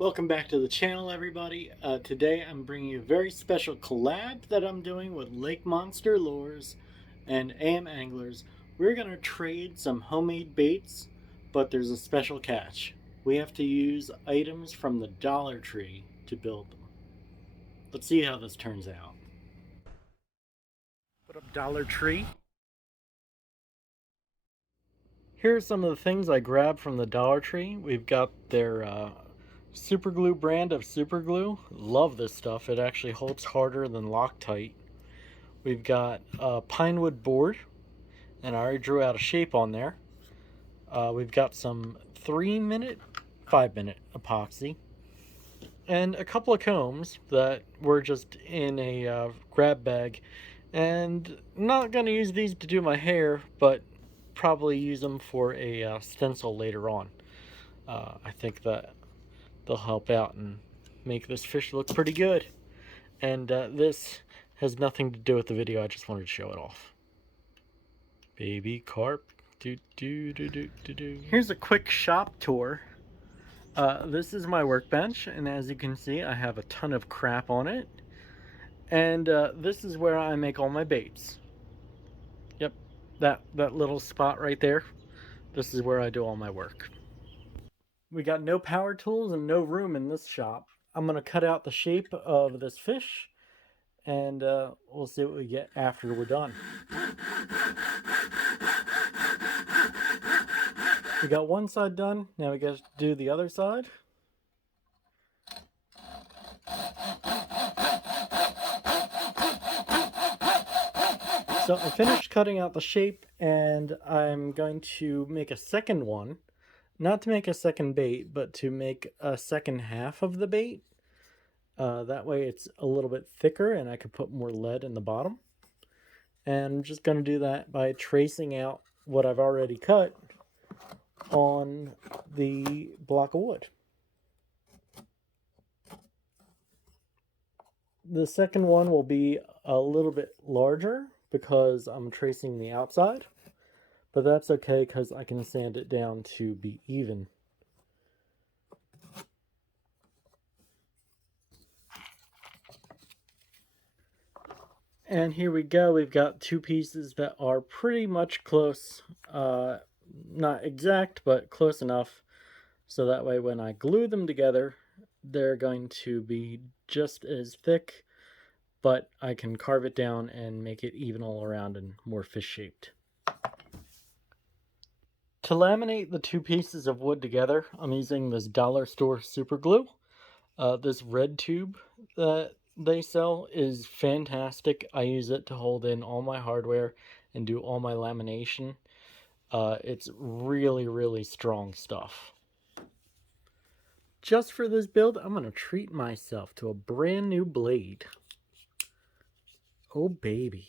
Welcome back to the channel, everybody. Today I'm bringing you a very special collab that I'm doing with Lake Monster Lures and AM Anglers. We're going to trade some homemade baits, but there's a special catch. We have to use items from the Dollar Tree to build them. Let's see how this turns out. Put up Dollar Tree. Here are some of the things I grabbed from the Dollar Tree. We've got their Superglue brand of Superglue. Love this stuff. It actually holds harder than Loctite. We've got a pinewood board, and I already drew out a shape on there. We've got some 3-minute, 5-minute epoxy, and a couple of combs that were just in a grab bag. And I'm not going to use these to do my hair, but probably use them for a stencil later on. I think that they'll help out and make this fish look pretty good. And this has nothing to do with the video. I just wanted to show it off. Baby carp. Here's a quick shop tour. This is my workbench, and as you can see, I have a ton of crap on it. And this is where I make all my baits. Yep, that little spot right there. This is where I do all my work. We got no power tools and no room in this shop. I'm going to cut out the shape of this fish, and we'll see what we get after we're done. We got one side done, now we got to do the other side. So I finished cutting out the shape, and I'm going to make a second one. Not to make a second bait, but to make a second half of the bait. That way it's a little bit thicker and I could put more lead in the bottom. And I'm just going to do that by tracing out what I've already cut on the block of wood. The second one will be a little bit larger because I'm tracing the outside. But that's okay because I can sand it down to be even. And here we go. We've got two pieces that are pretty much close. Not exact, but close enough. So that way when I glue them together, they're going to be just as thick. But I can carve it down and make it even all around and more fish-shaped. To laminate the two pieces of wood together, I'm using this dollar store super glue. This red tube that they sell is fantastic. I use it to hold in all my hardware and do all my lamination. It's really, really strong stuff. Just for this build, I'm going to treat myself to a brand new blade. Oh, baby.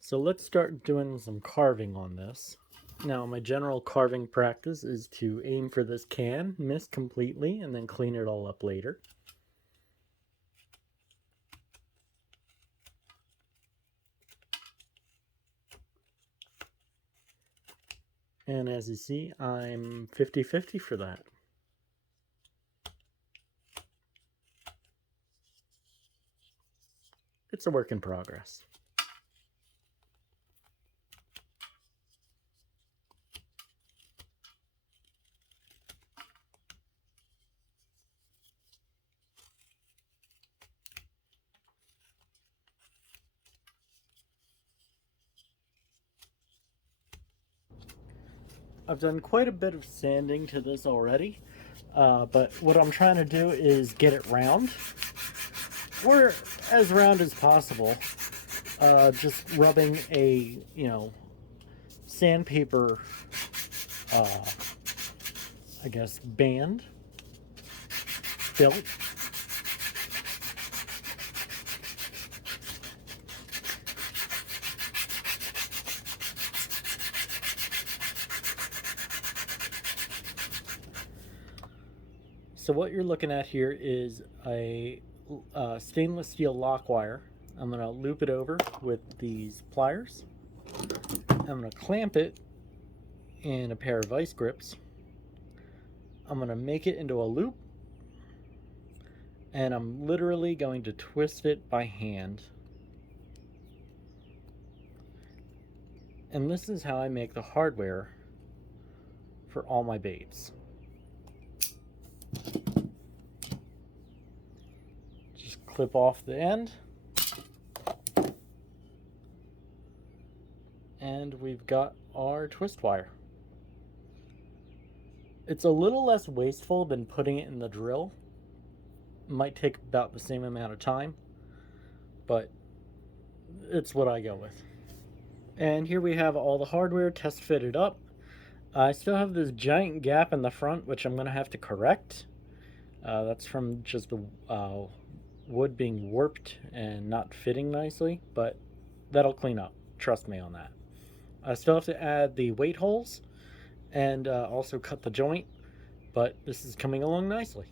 So let's start doing some carving on this. Now, my general carving practice is to aim for this can, miss completely, and then clean it all up later. And as you see, I'm 50-50 for that. It's a work in progress. I've done quite a bit of sanding to this already, but what I'm trying to do is get it round, or as round as possible. Just rubbing a, sandpaper, I guess, band, felt. So what you're looking at here is a stainless steel lock wire. I'm going to loop it over with these pliers. I'm going to clamp it and a pair of vice grips. I'm going to make it into a loop, and I'm literally going to twist it by hand. And this is how I make the hardware for all my baits. Just clip off the end. And we've got our twist wire. It's a little less wasteful than putting it in the drill. It might take about the same amount of time, but it's what I go with. And here we have all the hardware test fitted up. I still have this giant gap in the front, which I'm going to have to correct. That's from just the wood being warped and not fitting nicely, but that'll clean up. Trust me on that. I still have to add the weight holes and also cut the joint, but this is coming along nicely.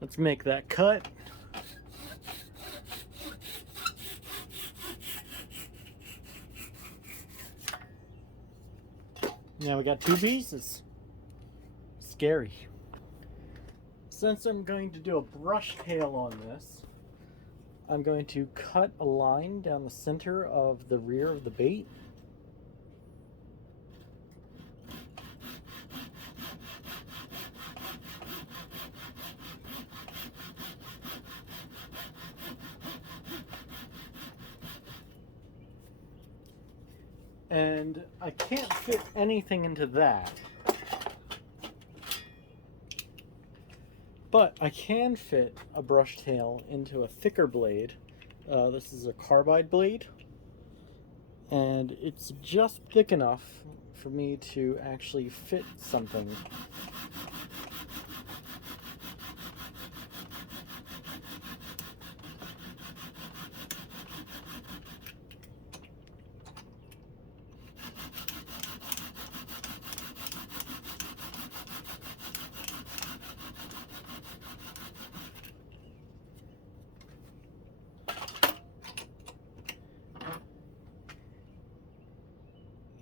Let's make that cut. Now we got two pieces. Scary. Since I'm going to do a brush tail on this, I'm going to cut a line down the center of the rear of the bait. And I can't fit anything into that, but I can fit a brush tail into a thicker blade. This is a carbide blade, and it's just thick enough for me to actually fit something.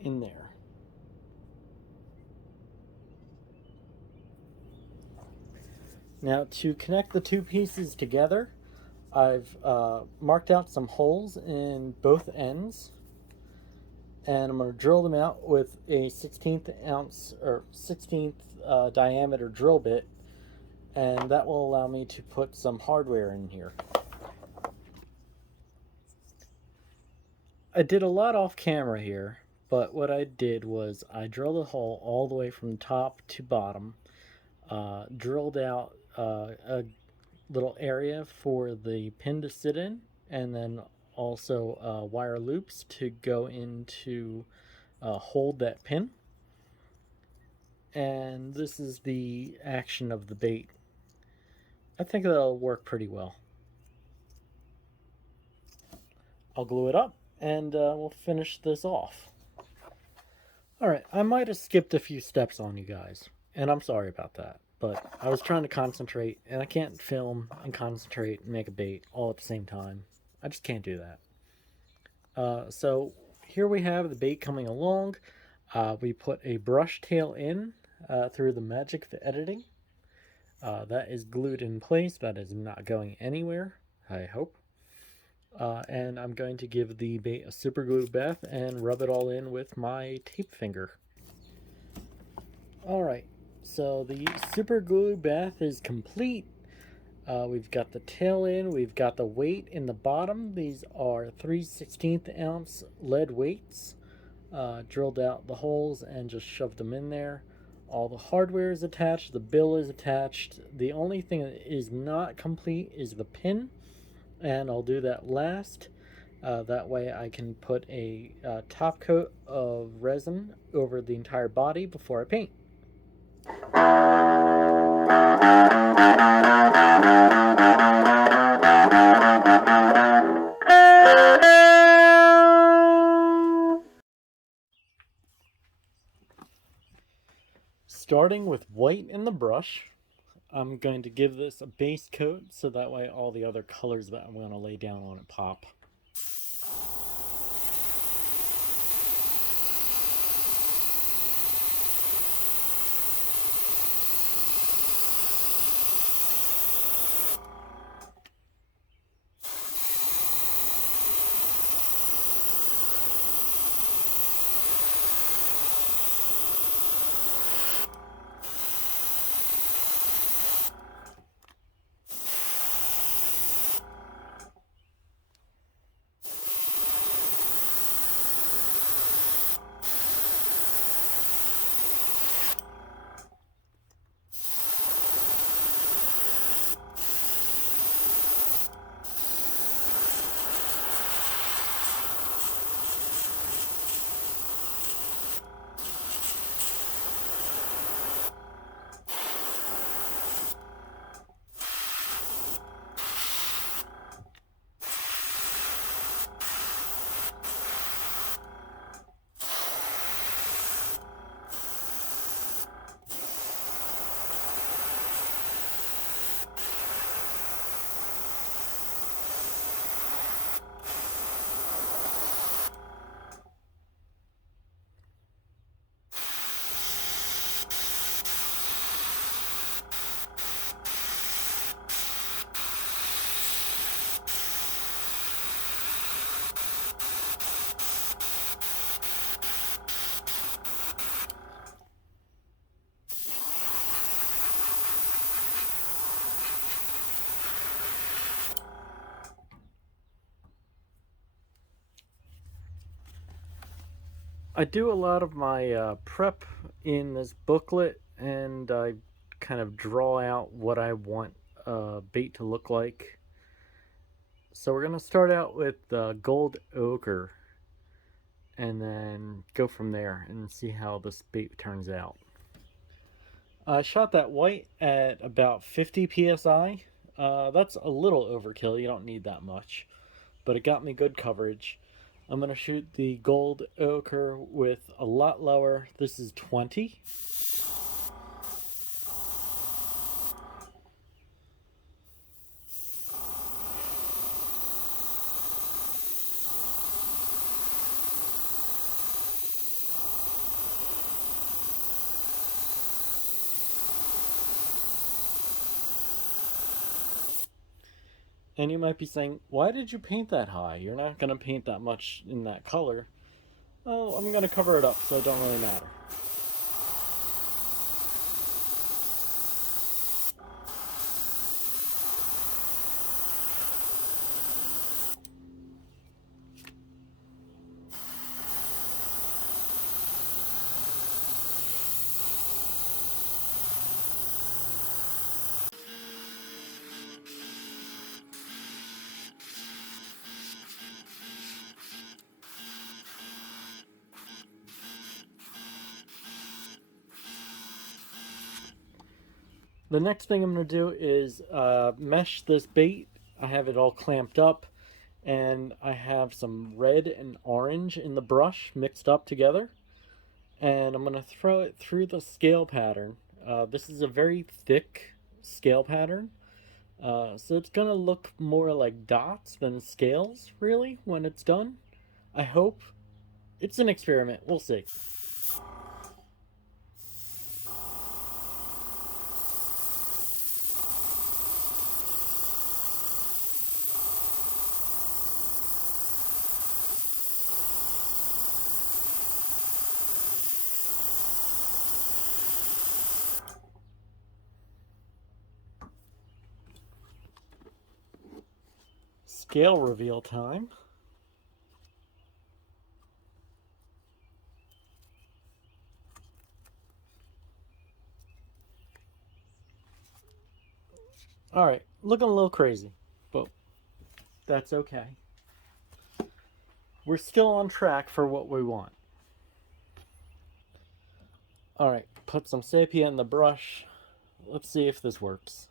In there. Now to connect the two pieces together, I've marked out some holes in both ends, and I'm going to drill them out with a 16th ounce or 16th diameter drill bit, and that will allow me to put some hardware in here. I did a lot off camera here, but what I did was I drilled a hole all the way from top to bottom, drilled out a little area for the pin to sit in, and then also wire loops to go into hold that pin. And this is the action of the bait. I think that'll work pretty well. I'll glue it up and we'll finish this off. Alright, I might have skipped a few steps on you guys, and I'm sorry about that, but I was trying to concentrate, and I can't film and concentrate and make a bait all at the same time. I just can't do that. So here we have the bait coming along. We put a brush tail in through the magic of editing. That is glued in place. That is not going anywhere, I hope. And I'm going to give the bait a super glue bath and rub it all in with my tape finger. Alright, so the super glue bath is complete. We've got the tail in, we've got the weight in the bottom. These are 3/16 ounce lead weights. Drilled out the holes and just shoved them in there. All the hardware is attached, the bill is attached. The only thing that is not complete is the pin, and I'll do that last. That way I can put a top coat of resin over the entire body before I paint. Starting with white in the brush, I'm going to give this a base coat so that way all the other colors that I'm going to lay down on it pop. I do a lot of my prep in this booklet, and I kind of draw out what I want bait to look like. So we're going to start out with gold ochre and then go from there and see how this bait turns out. I shot that white at about 50 psi. That's a little overkill, you don't need that much, but it got me good coverage. I'm going to shoot the gold ochre with a lot lower. This is 20. And you might be saying, why did you paint that high? You're not going to paint that much in that color. Oh, I'm going to cover it up so it don't really matter. The next thing I'm going to do is mesh this bait. I have it all clamped up, and I have some red and orange in the brush mixed up together. And I'm going to throw it through the scale pattern. This is a very thick scale pattern, so it's going to look more like dots than scales, really, when it's done. I hope. It's an experiment. We'll see. Scale reveal time. Alright, looking a little crazy, but that's okay. We're still on track for what we want. Alright, put some sepia in the brush. Let's see if this works.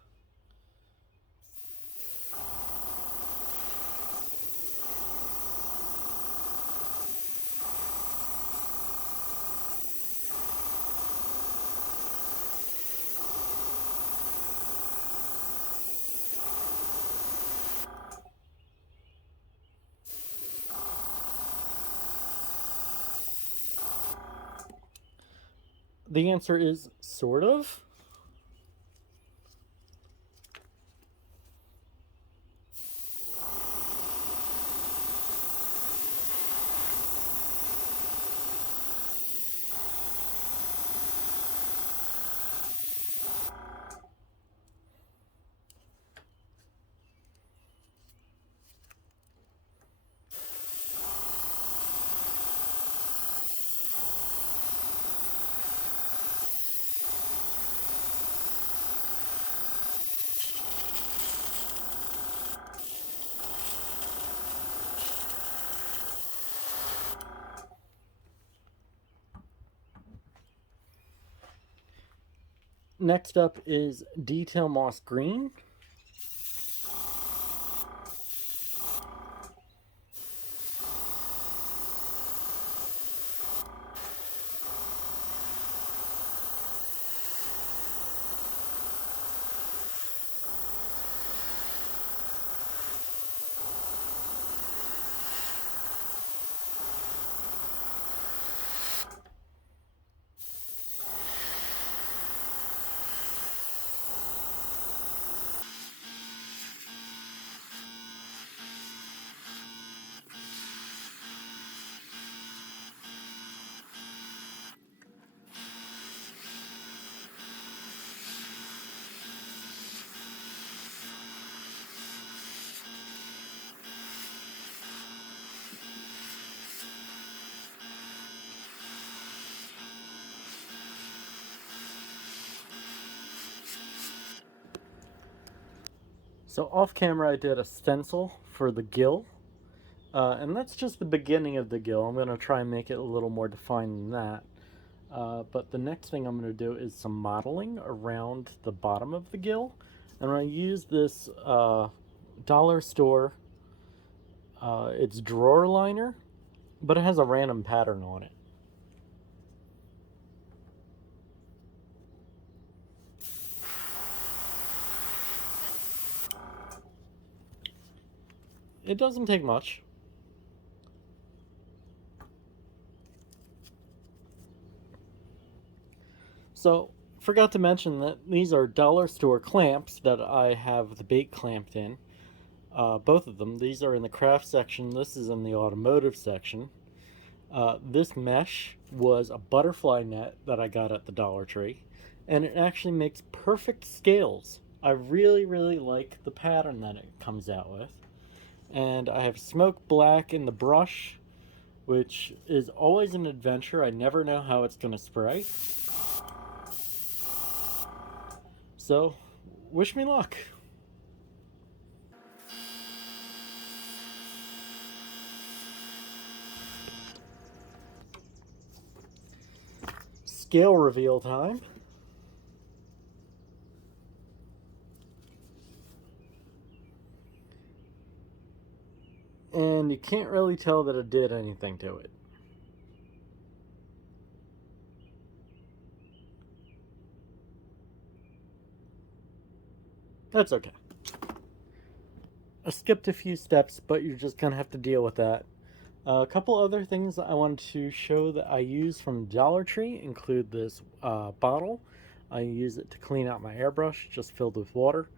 The answer is sort of. Next up is Detail Moss Green. So off camera I did a stencil for the gill, and that's just the beginning of the gill. I'm going to try and make it a little more defined than that. But the next thing I'm going to do is some modeling around the bottom of the gill. And I'm going to use this dollar store, it's drawer liner, but it has a random pattern on it. It doesn't take much. So, forgot to mention that these are dollar store clamps that I have the bait clamped in. Both of them. These are in the craft section. This is in the automotive section. This mesh was a butterfly net that I got at the Dollar Tree, and it actually makes perfect scales. I really, really like the pattern that it comes out with. And I have smoke black in the brush, which is always an adventure. I never know how it's going to spray. So, wish me luck. Scale reveal time. And you can't really tell that it did anything to it. That's okay. I skipped a few steps, but you're just gonna have to deal with that. A couple other things I wanted to show that I use from Dollar Tree include this bottle. I use it to clean out my airbrush, just filled with water.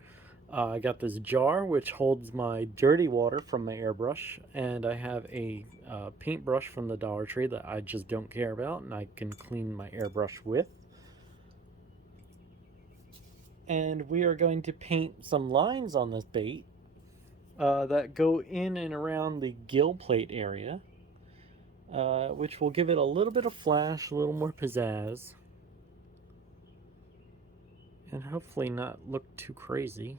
I got this jar which holds my dirty water from my airbrush, and I have a paintbrush from the Dollar Tree that I just don't care about and I can clean my airbrush with. And we are going to paint some lines on this bait that go in and around the gill plate area, which will give it a little bit of flash, a little more pizzazz, and hopefully not look too crazy.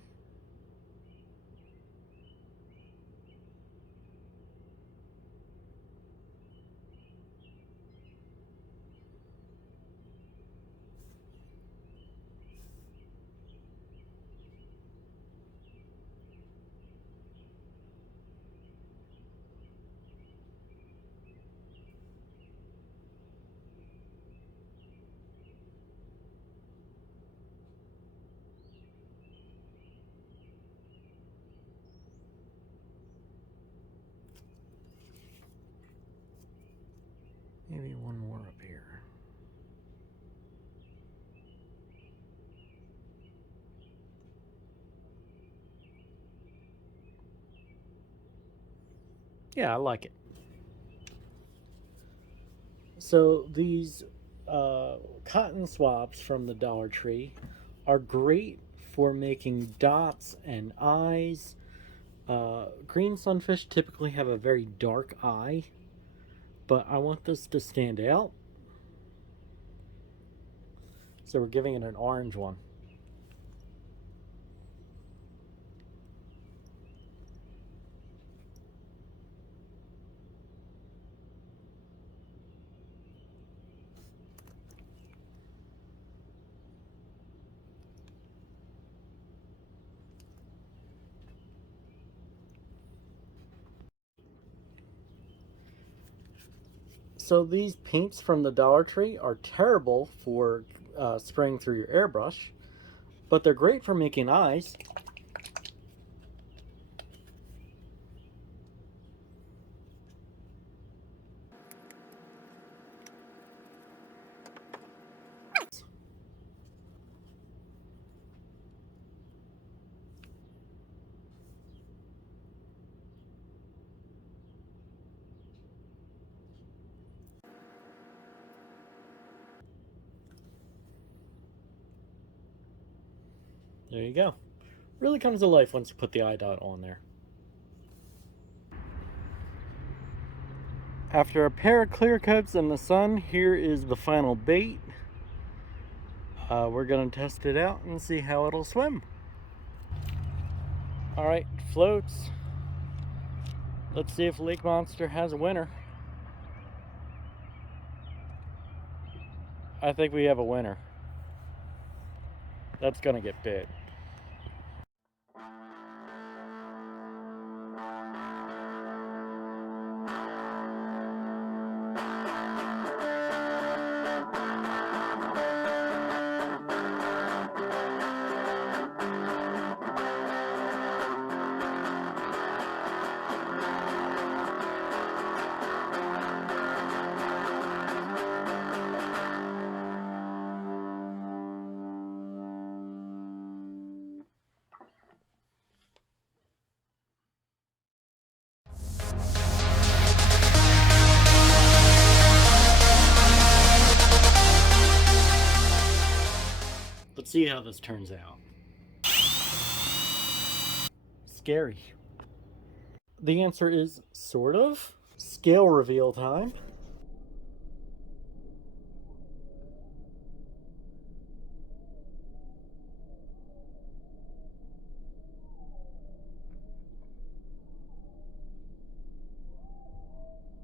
Yeah, I like it. So these cotton swabs from the Dollar Tree are great for making dots and eyes. Green sunfish typically have a very dark eye, but I want this to stand out, so we're giving it an orange one. So these paints from the Dollar Tree are terrible for spraying through your airbrush, but they're great for making eyes. There you go. Really comes to life once you put the eye dot on there. After a pair of clear coats in the sun, here is the final bait. We're going to test it out and see how it'll swim. Alright, floats. Let's see if Lake Monster has a winner. I think we have a winner. That's going to get bit. Let's see how this turns out. Scary. The answer is sort of. Scale reveal time.